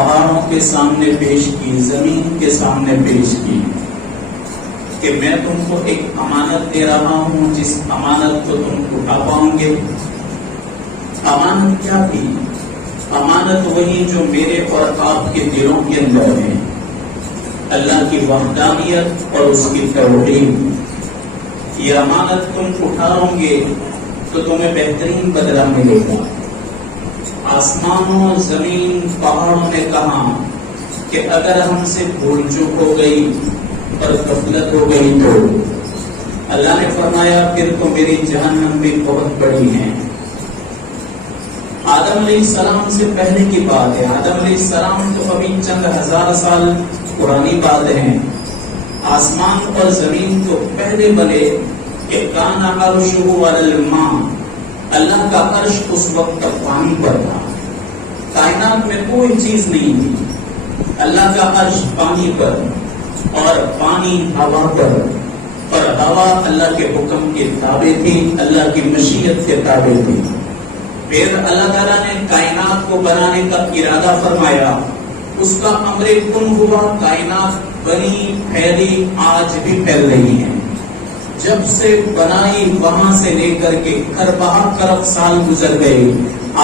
پہاڑوں کے سامنے پیش کی، زمین کے سامنے پیش کی کہ میں تم کو ایک امانت دے رہا ہوں، جس امانت کو تم اٹھا پاؤ گے۔ امانت کیا تھی؟ امانت وہی جو میرے اور آپ کے دلوں کے اندر ہے، اللہ کی وحدانیت اور اس کی توحید۔ یہ امانت تم اٹھاؤ گے تو تمہیں بہترین بدلہ ملے گا۔ آسمانوں، زمین، پہاڑوں نے کہا کہ اگر ہم سے بھول چوک ہو گئی اور غفلت ہو گئی تو اللہ نے فرمایا پھر تو میری جہنم بھی بہت بڑی ہے۔ آدم علیہ السلام سے پہلے کی بات ہے، آدم علیہ السلام تو ابھی چند ہزار سال پرانی بات ہے۔ آسمان اور زمین تو پہلے بنے کہ کان عرشہ علی الماء، اللہ کا عرش اس وقت تک پانی پر تھا، کائنات میں کوئی چیز نہیں تھی، اللہ کا عرش پانی پر اور پانی ہوا پر، اور ہوا اللہ کے حکم کے تابع تھی، اللہ کی مشیت کے تابع تھی۔ پھر اللہ تعالیٰ نے کائنات کو بنانے کا ارادہ فرمایا، اس کا امر کن ہوا، کائنات بنی، پھیلی، آج بھی پھیل رہی ہے۔ جب سے بنائی وہاں سے لے کر کے اربع ارب سال گزر گئے،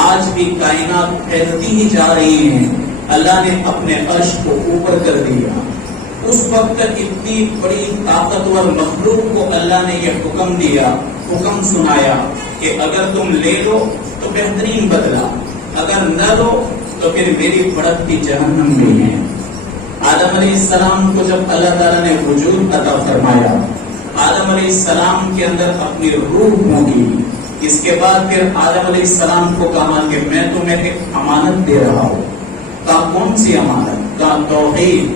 آج بھی کائنات پھیلتی ہی جا رہی ہیں۔ اللہ نے اپنے عرش کو اوپر کر دیا۔ اس وقت اتنی بڑی طاقتور مخلوق کو اللہ نے یہ حکم دیا، حکم سنایا کہ اگر تم لے لو تو بہترین بدلہ، اگر نہ لو تو پھر میری بھڑکتی جہنم میں ہے۔ آدم علیہ السلام کو جب اللہ تعالیٰ نے وجود عطا فرمایا، آدم علیہ السلام کے اندر اپنی روح ہوگی، اس کے بعد پھر آدم علیہ السلام کو کہا کہ میں تمہیں ایک امانت دے رہا ہوں۔ کہا کون سی امانت؟ کہا توحید،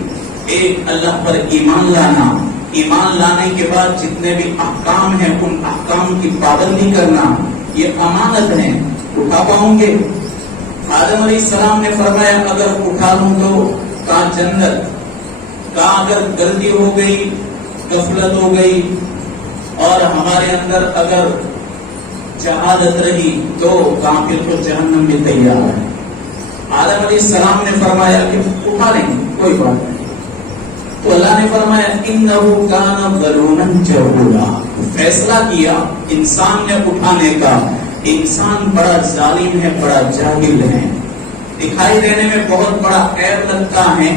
ایک اللہ پر ایمان لانا، ایمان لانے کے بعد جتنے بھی احکام ہیں ان احکام کی پابندی کرنا، یہ امانت ہے۔ اٹھا پاؤں گے؟ آدم علیہ السلام نے فرمایا اگر اٹھا لوں تو؟ کہا جنت۔ کہا اگر غلطی ہو گئی، غفلت ہو گئی اور ہمارے اندر اگر جہالت رہی تو کہا پھر تو جہنم بھی تیار ہے۔ آدم علیہ السلام نے فرمایا کہ اٹھا لیں گے، کوئی بات نہیں۔ تو اللہ نے فرمایا انہ کان ظلوما جہولا، فیصلہ کیا انسان نے اٹھانے کا۔ انسان بڑا ظالم ہے، بڑا جاہل ہے، دکھائی دینے میں بہت بڑا عیب لگتا ہے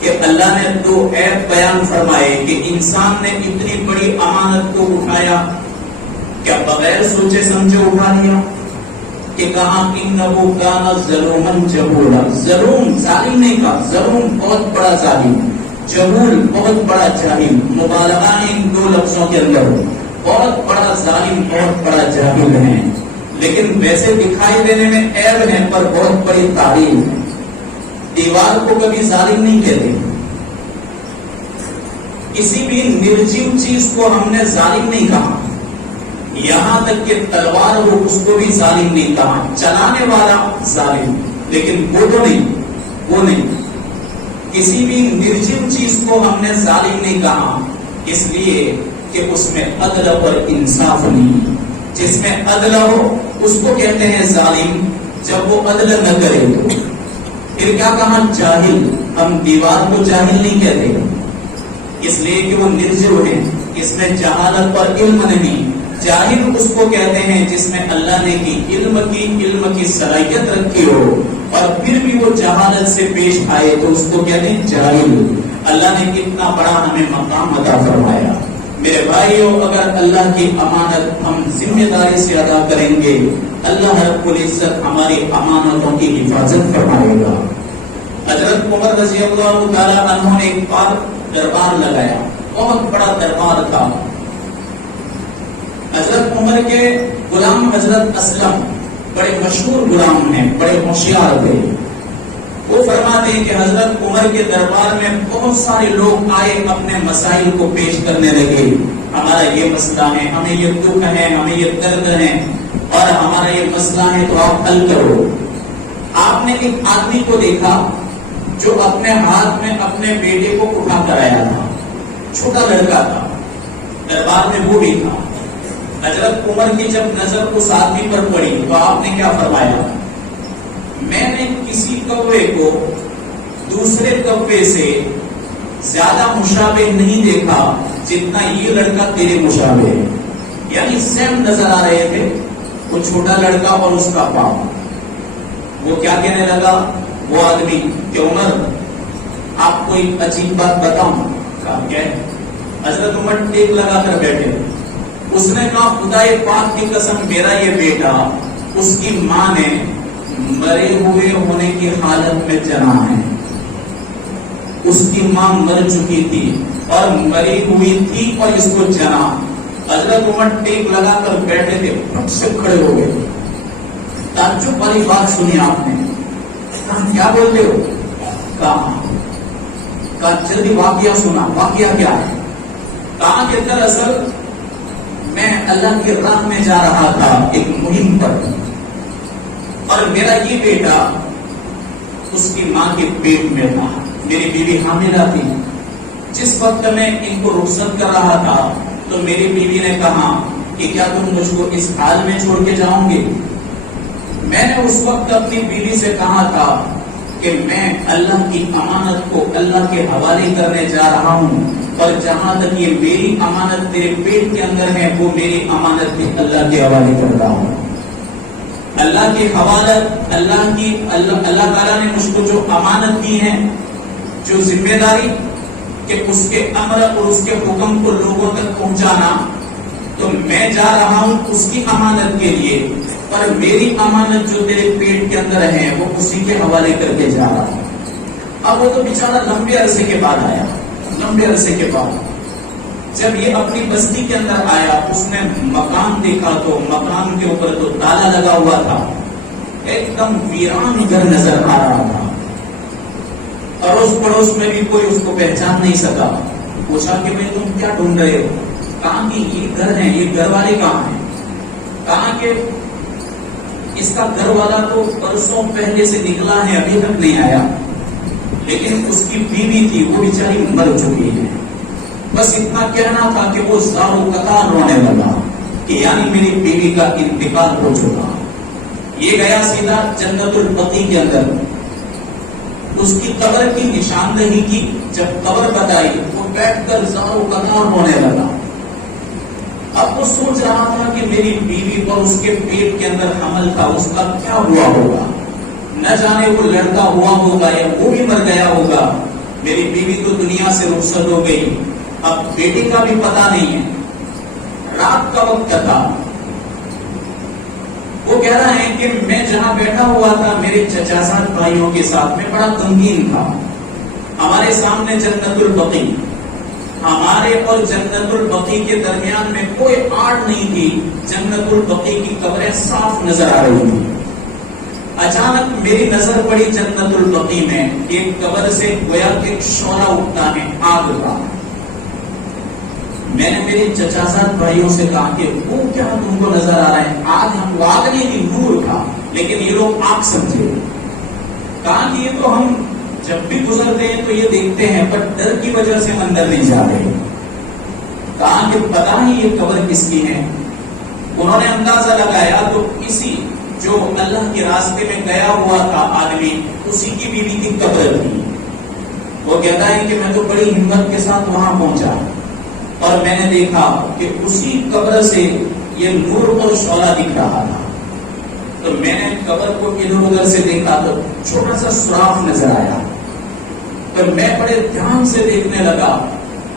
کہ اللہ نے دو عیب بیان فرمائے کہ انسان نے اتنی بڑی امانت کو اٹھایا، کیا بغیر سوچے سمجھے اٹھا لیا؟ کہ کہا انہ کان ظلوما جہولا، ظلوم ظالم نہیں کہا، ظلوم بہت بڑا ظالم، جہول بہت بڑا جاہل، مبالغہ ہے ان دو لفظوں کے اندر، بہت بڑا ظالم، بہت بڑا جاہل ہے۔ لیکن ویسے دکھائی دینے میں عیب ہے پر بہت بڑی تعریف ہے۔ دیوار کو کبھی ظالم نہیں کہتے، کسی بھی نرجیو چیز کو ہم نے ظالم نہیں کہا، یہاں تک کہ تلوار ہو اس کو بھی ظالم نہیں کہا، چلانے والا ظالم، لیکن وہ تو نہیں، وہ نہیں، کسی بھی نرجیو چیز کو ہم نے ظالم نہیں کہا، اس لیے کہ اس میں عدل اور انصاف نہیں۔ جس میں عدل ہو اس کو کہتے ہیں ظالم، جب وہ عدل نہ کرے تو۔ پھر کیا کہا؟ جاہل، ہم دیوار کو جاہل نہیں کہتے اس لیے کہ وہ نرجو ہے، اس میں جہالت اور علم نہیں۔ جاہل اس کو کہتے ہیں جس میں اللہ نے علم کی صلاحیت رکھی ہو اور پھر بھی وہ جہالت سے پیش آئے تو اس کو کہتے ہیں جاہل۔ اللہ نے کتنا بڑا ہمیں مقام عطا فرمایا۔ میرے بھائیوں، اگر اللہ کی امانت ہم ذمہ داری سے ادا کریں گے، اللہ رب العزت ہماری امانتوں کی حفاظت فرمائے گا۔ حضرت عمر رضی اللہ تعالی عنہ نے ایک بار دربار لگایا، بہت بڑا دربار تھا۔ حضرت عمر کے غلام حضرت اسلم بڑے مشہور غلام ہیں، بڑے ہوشیار تھے۔ وہ فرماتے ہیں کہ حضرت عمر کے دربار میں بہت سارے لوگ آئے، اپنے مسائل کو پیش کرنے لگے، ہمارا یہ مسئلہ ہے، ہمیں یہ دکھ ہے، ہمیں یہ درد ہے اور ہمارا یہ مسئلہ ہے تو آپ حل کرو۔ آپ نے ایک آدمی کو دیکھا جو اپنے ہاتھ میں اپنے بیٹے کو اٹھا کر آیا تھا، چھوٹا لڑکا تھا، دربار میں وہ بھی تھا۔ حضرت عمر کی جب نظر اس آدمی پر پڑی تو آپ نے کیا فرمایا؟ میں نے کسی کوے کو دوسرے کپڑے سے زیادہ مشابہ نہیں دیکھا جتنا یہ لڑکا تیرے مشابہ ہے. یعنی سیم نظر آ رہے تھے وہ چھوٹا لڑکا اور اس کا باپ. وہ کیا کہنے لگا وہ آدمی کہ عمر آپ کو ایک عجیب بات بتاؤں. کہا کیا ہے؟ حضرت عمر ٹیک لگا کر بیٹھے. اس نے کہا خدا پاک کی قسم میرا یہ بیٹا اس کی ماں نے مرے ہوئے ہونے کی حالت میں جنا ہے. اس کی ماں مر چکی تھی اور مری ہوئی تھی اور اس کو جنا. حضرت عمر ٹیک لگا کر بیٹھے تھے, پھٹ سے کھڑے ہو گئے. تعجب والی بات سنی آپ نے. کیا بولتے ہو؟ کہا جلدی واقعہ سنا. واقعہ کیا ہے؟ کہا کہ دراصل میں اللہ کی راہ میں جا رہا تھا ایک مہم پر, اور میرا یہ بیٹا اس کی ماں کے پیٹ میں تھا. میری بیوی حاملہ تھی. جس وقت میں ان کو رخصت کر رہا تھا تو میری بیوی نے کہا کہ کیا تم مجھ کو اس حال میں چھوڑ کے جاؤ گے؟ میں نے اس وقت اپنی بیوی سے کہا تھا کہ میں اللہ کی امانت کو اللہ کے حوالے کرنے جا رہا ہوں, اور جہاں تک یہ میری امانت تیرے پیٹ کے اندر ہے وہ میری امانت بھی اللہ کے حوالے کر رہا ہوں. اللہ کی حوالت اللہ تعالیٰ نے مجھ کو جو امانت دی ہے, جو ذمہ داری کہ اس کے امر اور اس کے حکم کو لوگوں تک پہنچانا, تو میں جا رہا ہوں اس کی امانت کے لیے, اور میری امانت جو تیرے پیٹ کے اندر ہے وہ اسی کے حوالے کر کے جا رہا ہوں. اب وہ تو بیچارہ لمبے عرصے کے بعد آیا. لمبے عرصے کے بعد جب یہ اپنی بستی کے اندر آیا, اس نے مکان دیکھا تو مکان کے اوپر تو تالا لگا ہوا تھا. ایک دم ویران گھر نظر آ رہا تھا. اڑوس پڑوس میں بھی کوئی اس کو پہچان نہیں سکا. پوچھا کہ بھائی تم کیا ڈھونڈ رہے ہو؟ کہاں کہ یہ گھر ہے, یہ گھر والے کہاں ہیں؟ کہاں کہ اس کا گھر والا تو برسوں پہلے سے نکلا ہے, ابھی تک نہیں آیا. لیکن اس کی بیوی تھی وہ بیچاری مر چکی ہے. بس اتنا کہنا تھا کہ وہ زار و قطار رونے لگا کہ یعنی میری بیوی کا انتقال ہو چکا. یہ گیا سیدھا جنت البقیع کے اندر, اس کی قبر کی نشاندہی کی. جب قبر بتائی وہ بیٹھ کر زار و قطار رونے لگا. اب وہ سوچ رہا تھا کہ میری بیوی اور اس کے پیٹ کے اندر حمل تھا, اس کا کیا ہوا ہوگا. نہ جانے وہ لڑکا ہوا ہوگا یا وہ بھی مر گیا ہوگا. میری بیوی تو دنیا سے رخصت ہو گئی, اب بیٹے کا بھی پتا نہیں ہے. رات کا وقت تھا. وہ کہہ رہا ہے کہ میں جہاں بیٹھا ہوا تھا میرے چچا زاد بھائیوں کے ساتھ میں بڑا غمگین تھا. ہمارے سامنے جنت البقیع, ہمارے اور جنت البقیع کے درمیان میں کوئی آڑ نہیں تھی. جنت البقیع کی قبریں صاف نظر آ رہی تھی. اچانک میری نظر پڑی جنت البقیع میں ایک قبر سے گویا کہ ایک شعلہ اٹھتا ہے آگ کا. میں نے میرے چچا زاد بھائیوں سے کہا کہ وہ کیا تم کو نظر آ رہا ہے؟ آگ ہم کو آگ نہیں تھی, نور تھا, لیکن یہ لوگ آگ سمجھے. کہا کہ یہ تو ہم جب بھی گزرتے ہیں تو یہ دیکھتے ہیں پر ڈر کی وجہ سے اندر نہیں جا رہے. کہا کہ پتا نہیں یہ قبر کس کی ہے. انہوں نے اندازہ لگایا تو کسی جو اللہ کے راستے میں گیا ہوا تھا آدمی, اسی کی بیوی کی قبر تھی. وہ کہتا ہے کہ میں تو بڑی ہمت کے ساتھ وہاں پہنچا اور میں نے دیکھا کہ اسی قبر سے یہ نور اور شعلہ دکھ رہا تھا. تو میں نے قبر کو ادھر ادھر سے دیکھا تو چھوٹا سا سوراخ نظر آیا. تو میں بڑے دھیان سے دیکھنے لگا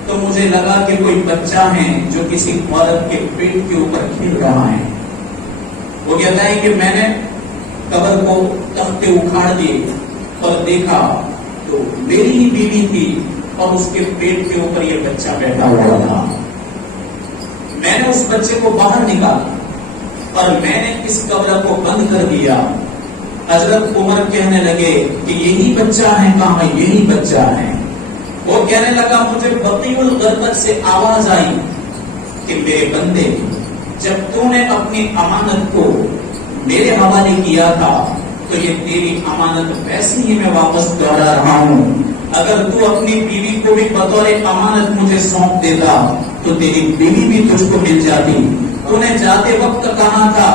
تو مجھے لگا کہ کوئی بچہ ہے جو کسی عورت کے پیٹ کے اوپر کھیل رہا ہے. وہ کہتا ہے کہ میں نے قبر کو تختے اکھاڑ دیے اور دیکھا تو میری ہی بیوی تھی اور اس کے پیٹ کے اوپر یہ بچہ بیٹھا ہوا تھا. میں نے اس بچے کو باہر نکالا اور میں نے اس قبر کو بند کر دیا. حضرت عمر کہنے لگے کہ یہی بچہ ہے. کہاں یہی بچہ ہے. وہ کہنے لگا مجھے بقیع الغرقد سے آواز آئی کہ میرے بندے, جب تو نے اپنی امانت کو میرے حوالے کیا تھا تو یہ تیری امانت ویسے ہی میں واپس دوہرا رہا ہوں. اگر تو اپنی بیوی کو بھی بطور امانت مجھے سونپ دیتا تو تیری بیوی بھی تجھ کو مل جاتی. تو نے جاتے وقت کہا تھا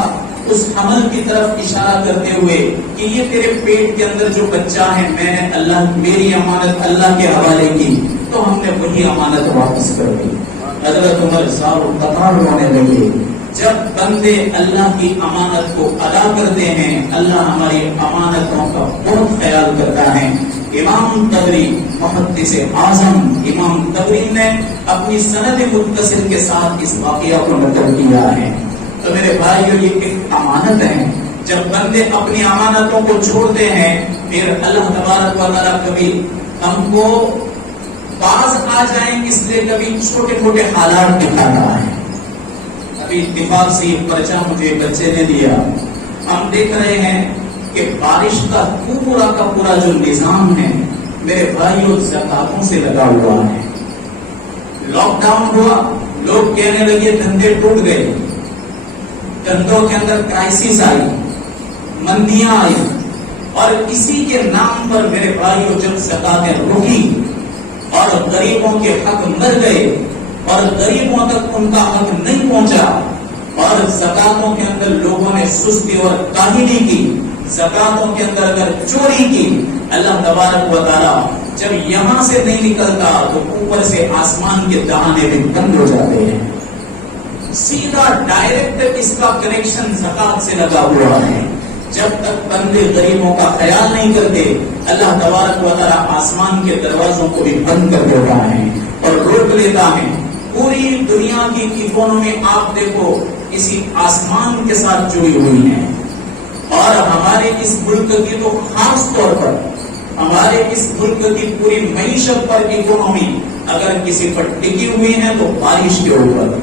اس حمل کی طرف اشارہ کرتے ہوئے کہ یہ تیرے پیٹ کے اندر جو بچہ ہے میں نے اللہ میری امانت اللہ کے حوالے کی تو ہم نے وہی امانت واپس کر دی. حضرت عمر زار قطار رونے لگے. جب بندے اللہ کی امانت کو ادا کرتے ہیں اللہ ہماری امانتوں کا بہت خیال کرتا ہے. امام طبری محدث اعظم امام طبری نے اپنی سند متصل کے ساتھ اس واقعہ کو نقل کیا ہے. تو میرے بھائیو یہ ایک امانت ہے. جب بندے اپنی امانتوں کو چھوڑتے ہیں پھر اللہ تبارک و تعالیٰ کبھی ہم کو باز آ جائیں اس لیے کبھی چھوٹے موٹے حالات دکھاتا ہے. ابھی اتفاق سے یہ پرچہ مجھے بچے نے دیا. ہم دیکھ رہے ہیں کہ بارش کا پورا جو نظام ہے میرے بھائیوں زکاتوں سے لگا ہوا ہے. لاک ڈاؤن ہوا لوگ کہنے لگے دھندے ٹوٹ گئے. دھندوں کے اندر کرائسس آئی مندیاں آئی اور اسی کے نام پر میرے بھائیوں جب زکاتیں رکی اور غریبوں کے حق مر گئے اور غریبوں تک ان کا حق نہیں پہنچا اور زکاتوں کے اندر لوگوں نے سستی اور کاہلی کی زکاتوں کے اندر اگر چوری کی اللہ تبارک و تعالی جب یہاں سے نہیں نکلتا تو اوپر سے آسمان کے دہانے بھی بند ہو جاتے ہیں. سیدھا ڈائریکٹ اس کا کنیکشن زکات سے لگا ہوا ہے. جب تک بندے غریبوں کا خیال نہیں کرتے اللہ تبارک و تعالی آسمان کے دروازوں کو بھی بند کر دیتا ہے اور روک لیتا ہے. پوری دنیا کی اکانومی آپ دیکھو اسی آسمان کے ساتھ جڑی ہوئی ہے اور ہمارے اس ملک کی تو خاص طور پر ہمارے اس ملک کی پوری معیشت پر اکانومی اگر کسی پر ٹکی ہوئی ہے تو بارش کے اوپر.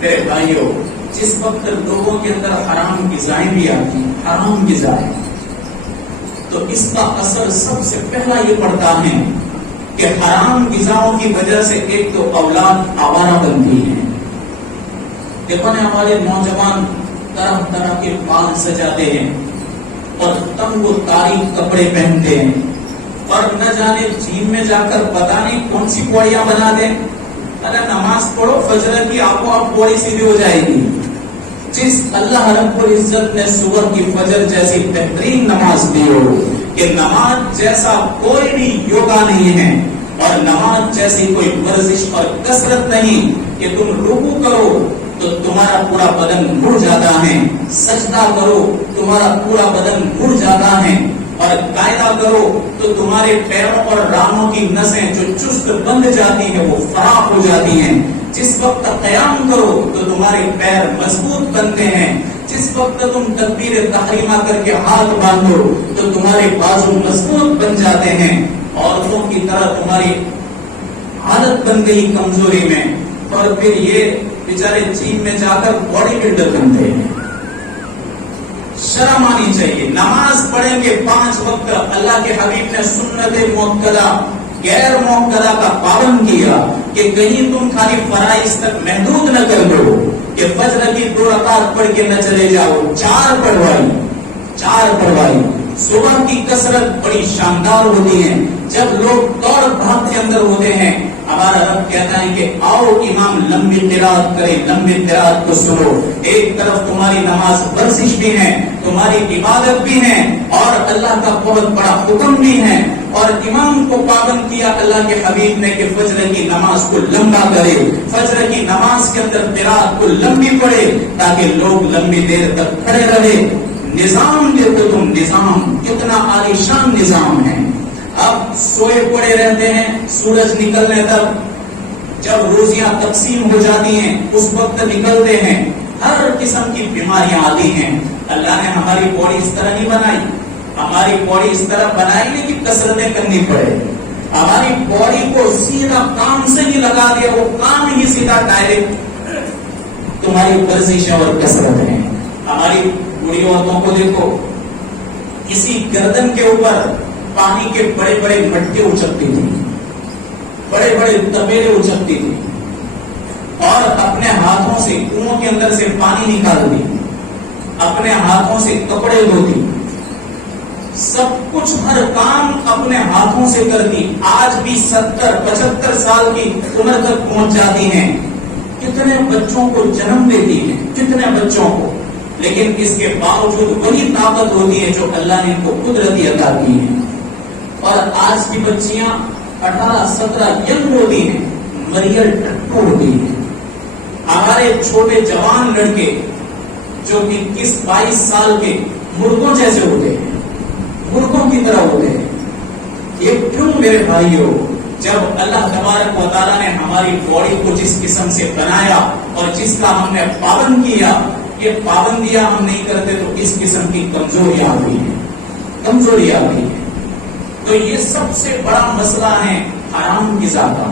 میرے بھائیوں جس وقت لوگوں کے اندر حرام غذائیں بھی آتی ہیں حرام غذائیں تو اس کا اثر سب سے پہلا یہ پڑتا ہے کہ حرام غذاؤں کی وجہ سے ایک تو اولاد آوارہ بنتی ہے. دیکھو نا ہمارے نوجوان طرح طرح کے بال سجاتے ہیں اور تنگ و تاریک کپڑے پہنتے ہیں اور نہ جانے جیم میں جا کر پتہ نہیں کون سی پوڑیاں بنا دیں. اگر نماز پڑھو فجر کی آپ کو آپ پوڑی سیدھی ہو جائے گی. جس اللہ رب العزت نے صبح کی فجر جیسی بہترین نماز دی ہو کہ نماز جیسا کوئی بھی یوگا نہیں ہے اور نماز جیسی کوئی ورزش اور کثرت نہیں کہ تم رکوع کرو تو تمہارا پورا بدن مڑ جاتا ہے, سجدہ کرو تمہارا پورا بدن مڑ جاتا ہے اور قاعدہ کرو تو تمہارے پیروں اور رانوں کی نسیں جو چست بند جاتی ہیں وہ فراخ ہو جاتی ہیں. جس وقت قیام کرو تو تمہارے پیر مضبوط بنتے ہیں. جس وقت تم تکبیر تحریمہ کر کے ہاتھ باندھو تو تمہارے بازو مضبوط بن جاتے ہیں. عورتوں کی طرح تمہاری حالت بن گئی کمزوری میں اور پھر یہ بیچارے جیم میں جا کر باڈی بلڈر بنتے ہیں. شرم آنی چاہیے. نماز پڑھیں گے 5 وقت اللہ کے حبیب نے سنت موقدہ غیر موقدہ کا پابند کیا کہ کہیں تم خالی فرائض تک محدود نہ کر دو کہ فجر کی 2 رکعت پڑھ کے نہ چلے جاؤ. 4 پڑھوائی. صبح کی کثرت بڑی شاندار ہوتی ہے جب لوگ دوڑ بھاگ کے اندر ہوتے ہیں. ہمارا رب کہتا ہے کہ آؤ امام لمبی قرات کرے, لمبی قرات کو سنو. ایک طرف تمہاری نماز ورزش بھی ہے, تمہاری عبادت بھی ہے اور اللہ کا بہت بڑا حکم بھی ہے. اور امام کو پابند کیا اللہ کے حبیب نے کہ فجر کی نماز کو لمبا کرے, فجر کی نماز کے اندر قرات کو لمبی پڑھے تاکہ لوگ لمبی دیر تک کھڑے رہے. نظام دیکھو تم, نظام کتنا عالیشان نظام ہے. اب سوئے پڑے رہتے ہیں سورج نکلنے تک, جب روزیاں تقسیم ہو جاتی ہیں اس وقت نکلتے ہیں. ہر قسم کی بیماریاں آتی ہیں. اللہ نے ہماری باڈی اس طرح نہیں بنائی, ہماری باڈی اس طرح بنائی نہیں کہ کسرتیں کرنی پڑے. ہماری باڈی کو سیدھا کام سے ہی لگا دیا, وہ کام ہی سیدھا ڈائریکٹ تمہاری ورزش اور کسرت ہے. ہماری بوڑھی عورتوں کو دیکھو, اسی گردن کے اوپر پانی کے بڑے بڑے مٹکے اچکتی تھی, بڑے بڑے تبیلے اچکتی تھی اور اپنے ہاتھوں سے کنووں کے اندر سے پانی نکالتی, اپنے ہاتھوں سے کپڑے دھوتی, سب کچھ ہر کام اپنے ہاتھوں سے کرتی. آج بھی 70-75 سال کی عمر تک پہنچ جاتی ہیں. کتنے بچوں کو جنم دیتی ہیں, کتنے بچوں کو, لیکن اس کے باوجود وہی طاقت ہوتی ہے جو اللہ نے ان کو قدرتی عطا کی ہے. اور آج کی بچیاں 18-17 ینگ ہوتی ہیں، مریل ٹٹو ہوتی ہیں. ہمارے چھوٹے جوان لڑکے جو 21-22 سال کے مردوں جیسے ہوتے ہیں، مردوں کی طرح ہوتے ہیں. یہ کیوں میرے بھائیوں؟ جب اللہ تبارک و تعالیٰ نے ہماری باڈی کو جس قسم سے بنایا اور جس کا ہم نے پابند کیا، یہ پابندیاں ہم نہیں کرتے تو اس قسم کی کمزوریاں آتی ہیں، کمزوریاں آتی ہیں. تو یہ سب سے بڑا مسئلہ ہے حرام غذا کا.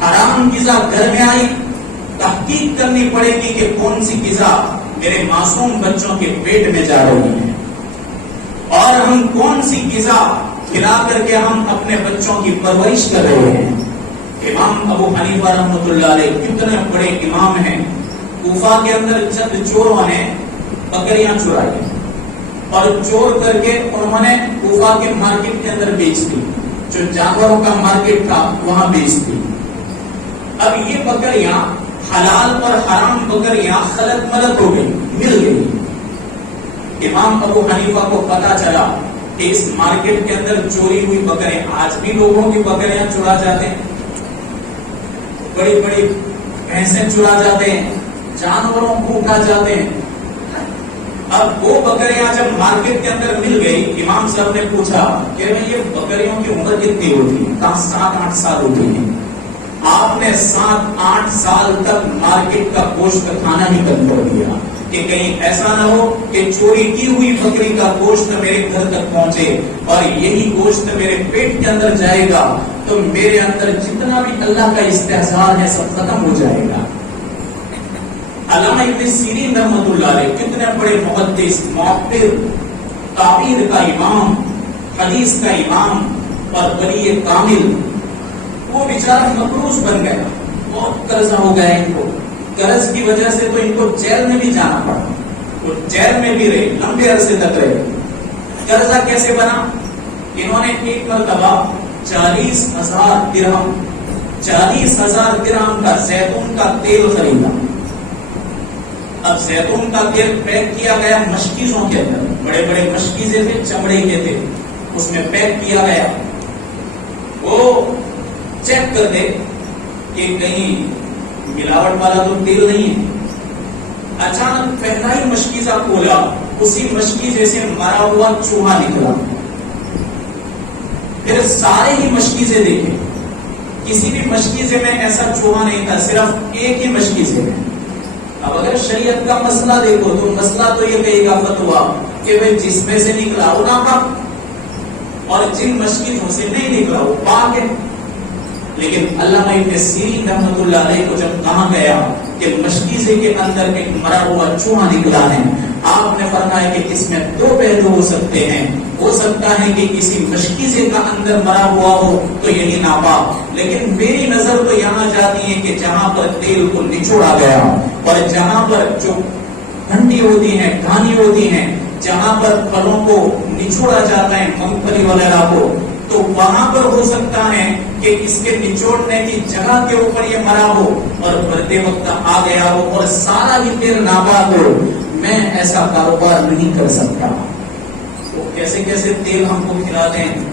حرام غذا گھر میں آئی، تحقیق کرنی پڑے گی کہ کون سی غذا میرے معصوم بچوں کے پیٹ میں جا رہی ہے، اور ہم کون سی غذا کھلا کر کے ہم اپنے بچوں کی پرورش کر رہے ہیں. امام ابو حنیفہ رحمۃ اللہ علیہ کتنے بڑے امام ہیں. کوفہ کے اندر چند چوروں نے بکریاں چرائی اور چور کر کے انہوں نے کوفہ کے مارکیٹ کے اندر بیچ دی، جو جانوروں کا مارکیٹ تھا وہاں بیچ دی. اب یہ بکریاں حلال اور حرام بکریاں خلط ملط ہو گئی، مل گئی. امام ابو حنیفہ کو پتا چلا کہ اس مارکیٹ کے اندر چوری ہوئی بکرے، آج بھی لوگوں کی بکریاں چرا جاتے ہیں، بڑی بڑی بھینسیں چرا جاتے ہیں، جانوروں کو اٹھا جاتے ہیں. اب وہ بکریاں جب مارکیٹ کے اندر مل گئی، امام صاحب نے پوچھا کہ یہ بکریوں کی عمر کتنی ہوتی ہے؟ کہا 7-8 سال ہوتی ہے. آپ نے 7-8 سال تک مارکیٹ کا گوشت کھانا ہی بند کر دیا کہ کہیں ایسا نہ ہو کہ چوری کی ہوئی بکری کا گوشت میرے گھر تک پہنچے اور یہی گوشت میرے پیٹ کے اندر جائے گا تو میرے اندر جتنا بھی اللہ کا استحصال ہے سب ختم ہو جائے گا. علامہ ابن سیرین رحمۃ اللہ علیہ کتنے بڑے محدث، محقق، تعبیر کا امام، حدیث کا امام اور ولی کامل، وہ بیچارہ مقروض بن گیا، بہت قرضہ ہو گیا ان کو. قرض کی وجہ سے تو ان کو جیل میں بھی جانا پڑا، وہ جیل میں بھی رہے، لمبے عرصے تک رہے. قرضہ کیسے بنا؟ انہوں نے ایک مرتبہ 40,000 درہم 40,000 درہم کا زیتون کا تیل خریدا. اب زیتون کا تیل پیک کیا گیا مشکیزوں کے اندر، بڑے بڑے مشکیزے تھے، چمڑے کے تھے، اس میں پیک کیا گیا. وہ چیک کر دے کہ کہیں ملاوٹ والا تو تیل نہیں ہے. اچانک پہلا ہی مشکیزہ کھولا، اسی مشکیزے سے مرا ہوا چوہا نکلا. پھر سارے ہی مشکیزے دیکھے، کسی بھی مشکیزے میں ایسا چوہا نہیں تھا، صرف ایک ہی مشکیزے میں. اب اگر شریعت کا مسئلہ دیکھو تو مسئلہ تو یہ کہے گا فتوا کہ بھئی جس میں سے نکلا وہ ناپاک اور جن مشکیزوں سے نہیں نکلا وہ پاک ہے. لیکن علامہ ابن سیرین رحمۃ اللہ علیہ کو جب کہا گیا کہ مشکیزے کے اندر ایک مرا ہوا چوہا نکلا ہے، آپ نے فرمایا کہ اس میں دو پہلو ہو سکتے ہیں. ہو سکتا ہے کہ کسی مشکیزے کا اندر مرا ہوا ہو تو یہی ناپاک، لیکن میری نظر تو یہاں جاتی ہے کہ جہاں پر تیل کو نچوڑا گیا اور جہاں پر جو گھنٹی ہوتی ہیں، ڈھانی ہوتی ہیں، جہاں پر پھلوں کو نچوڑا جاتا ہے، مونگ پھلی وغیرہ کو، تو وہاں پر ہو سکتا ہے کہ اس کے نچوڑنے کی جگہ کے اوپر یہ مرا ہو اور بڑھتے وقت آ گیا ہو اور سارا ہی تیل ناپاک ہو. میں ایسا کاروبار نہیں کر سکتا. وہ کیسے کیسے تیل ہم کو کھلاتے ہیں،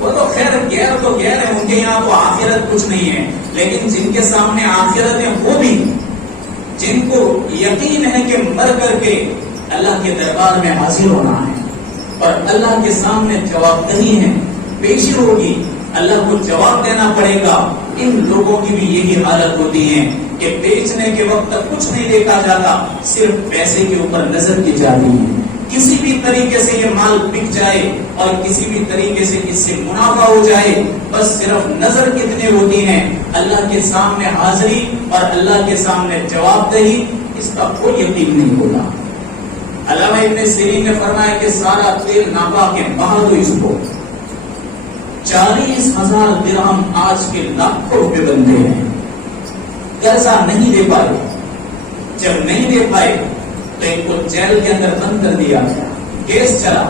وہ تو خیر غیر تو غیر ہے، ان کے یہاں تو آخرت کچھ نہیں ہے. لیکن جن کے سامنے آخرت ہے، وہ بھی جن کو یقین ہے کہ مر کر کے اللہ کے دربار میں حاضر ہونا ہے اور اللہ کے سامنے جواب دہی ہے، پیشی ہوگی، اللہ کو جواب دینا پڑے گا، ان لوگوں کی بھی یہی حالت ہوتی ہے کہ بیچنے کے وقت کچھ نہیں دیکھا جاتا، صرف پیسے کے اوپر نظر کی جاتی ہے. کسی بھی طریقے سے یہ مال بک جائے اور کسی بھی طریقے سے اس سے منافع ہو جائے، بس صرف نظر کتنے ہوتی ہیں، اللہ کے سامنے حاضری اور اللہ کے سامنے جواب دہی اس کا کوئی یقین نہیں ہوتا. علامہ ابن سیرین نے فرمایا کہ سارا تیل ناپاک ہے، بہا دو اس کو. 40,000 درہم آج کے لاکھوں روپے بنتے ہیں. قرضہ نہیں دے پائے، جب نہیں دے پائے تو ان کو جیل کے اندر بند کر دیا گیا. کیس چلا،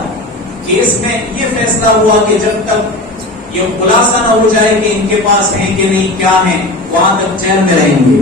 کیس میں یہ فیصلہ ہوا کہ جب تک یہ خلاصہ نہ ہو جائے کہ ان کے پاس ہیں کہ نہیں، کیا ہیں، وہاں تک جیل میں رہیں گے.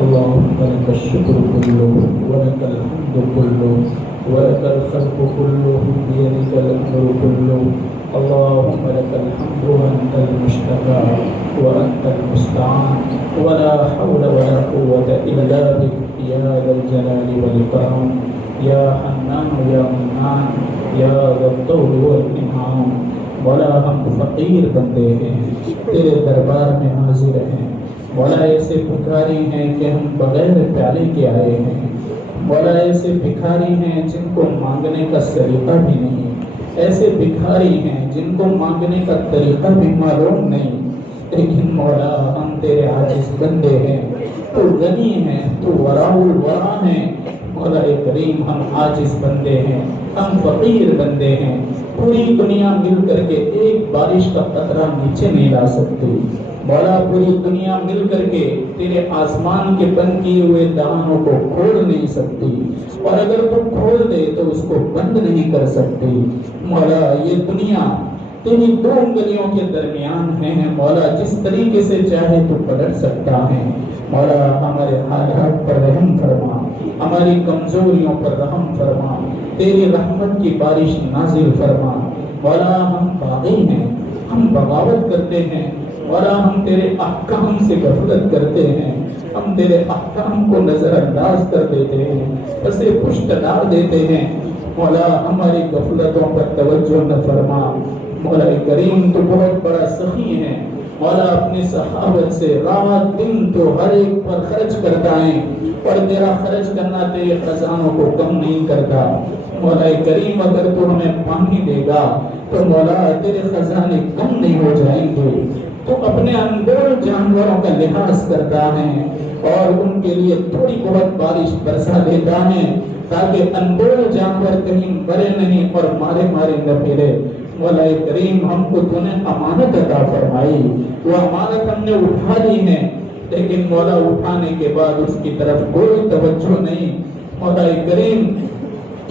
اللهم لك الشكر كله ولك الحمد كله ولك الخلق كله بيدك الأمر كله اللهم لك الحمد وأنت المشتكى وأنت المستعان ولا حول ولا قوة إلا بك يا ذا الجلال والإكرام يا حنان يا منان يا ذا الطول والإنعام مولا ہم فقیر بندے ہیں، تیرے دربار میں حاضر ہیں مولا، ایسے بھکاری ہیں کہ ہم بغیر پیالے کے آئے ہیں مولا، ایسے بھکاری ہیں جن کو مانگنے کا سلیقہ بھی نہیں، ایسے بھکاری ہیں جن کو مانگنے کا طریقہ بھی معلوم نہیں، لیکن مولا ہم تیرے عاجز بندے ہیں، تو غنی ہے، تو وراء الورا ہے مولا کریم، ہم عاجز بندے ہیں، ہم فقیر بندے ہیں، پوری دنیا مل کر کے ایک بارش کا قطرہ نیچے نہیں لا سکتی مولا، پوری دنیا مل کر کے تیرے آسمان کے بند کیے ہوئے دہانوں کو کھول نہیں سکتی، اور اگر تو کھول دے تو اس کو بند نہیں کر سکتی مولا۔ یہ دنیا تیری دو انگلیوں کے درمیان ہیں مولا، جس طریقے سے چاہے تو پلٹ سکتا ہے مولا۔ ہمارے حالات پر رحم فرما، ہماری کمزوریوں پر رحم فرما، تیری رحمت کی بارش نازل فرما مولا۔ ہم باغی ہیں، ہم بغاوت کرتے ہیں مولا، ہم تیرے احکام سے غفلت کرتے ہیں، ہم تیرے احکام کو نظر انداز کر دیتے ہیں، اسے پشت ڈال دیتے ہیں مولا۔ ہماری غفلتوں پر توجہ نہ فرما مولا کریم، تو بہت بڑا سخی ہے مولا، اپنی سخاوت سے رات دن تو ہر ایک پر خرچ کرتا ہے، اور تیرا خرچ کرنا تیرے خزانوں کو کم نہیں کرتا مولا کریم۔ اگر تو ہمیں پانی دے گا تو مولا تیرے خزانے کم نہیں ہو جائیں گے۔ تو اپنے انمول جانوروں کا لحاظ کرتا ہے اور ان کے لیے تھوڑی بہت بارش برسا دیتا ہے، تاکہ انمول جانور کہیں مرے نہیں اور مارے نہ پھرے مولا کریم۔ ہم کو تو نے امانت عطا فرمائی، وہ امانت ہم نے اٹھا لی ہے، لیکن مولا اٹھانے کے بعد اس کی طرف کوئی توجہ نہیں مولا کریم۔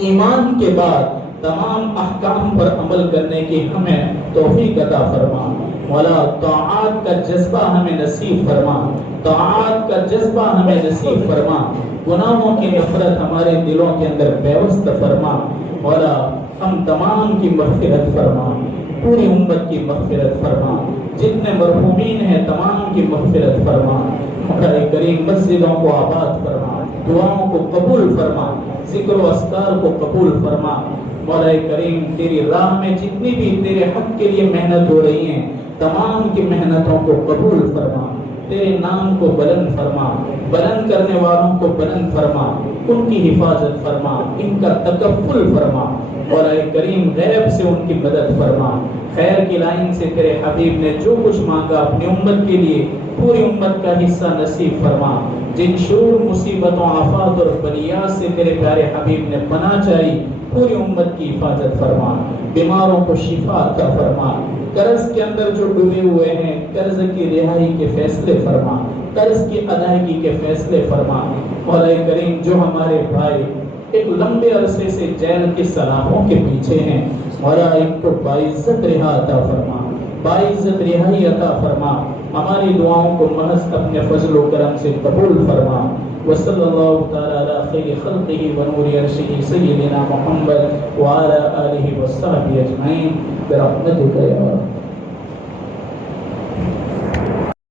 ایمان کے بعد تمام احکام پر عمل کرنے کی ہمیں توفیق عطا فرما مولا۔ طاعات کا جذبہ ہمیں نصیب فرما، طاعات کا جذبہ ہمیں نصیب فرما، گناہوں کی نفرت ہمارے دلوں کے اندر پیوست فرما مولا۔ ہم تمام کی مغفرت فرما، پوری امت کی مغفرت فرما، جتنے مرحومین ہیں تمام کی مغفرت فرما مولا کریم۔ مسجدوں کو آباد فرما، دعاؤں کو قبول فرما، ذکر و اذکار کو قبول فرما مولا کریم۔ تیری راہ میں جتنی بھی تیرے حق کے لیے محنت ہو رہی ہیں تمام کی محنتوں کو قبول فرما، تیرے نام کو بلند فرما، بلند کرنے والوں کو بلند فرما، ان کی حفاظت فرما، ان کا تکفل فرما مولا کریم۔ غیب سے ان کی مدد فرما، خیر کی لائن سے تیرے حبیب نے جو کچھ مانگا اپنی امت کے لیے پوری امت کا حصہ نصیب فرما۔ جن شرور مصیبتوں آفات اور بلیات سے تیرے پیارے حبیب نے پناہ چاہی پوری امت کی حفاظت فرما، بیماروں کو شفا عطا فرما، قرض کے اندر جو ڈوبے ہوئے ہیں قرض کی رہائی کے فیصلے فرما، قرض کی ادائیگی کے فیصلے فرما مولا کریم۔ جو ہمارے بھائی ایک لمبے عرصے سے جیل کی سلاخوں کے پیچھے ہیں مولا، ان کو باعزت رہا عطا فرما، باعزت رہائی عطا فرما، ہماری دعاؤں کو محض اپنے فضل و کرم سے قبول فرما۔ وصلی اللہ تعالی علی خیر خلقہ ونور عرشہ سیدنا محمد وعلی آلہ وصحبہ اجمعین برحمتک یا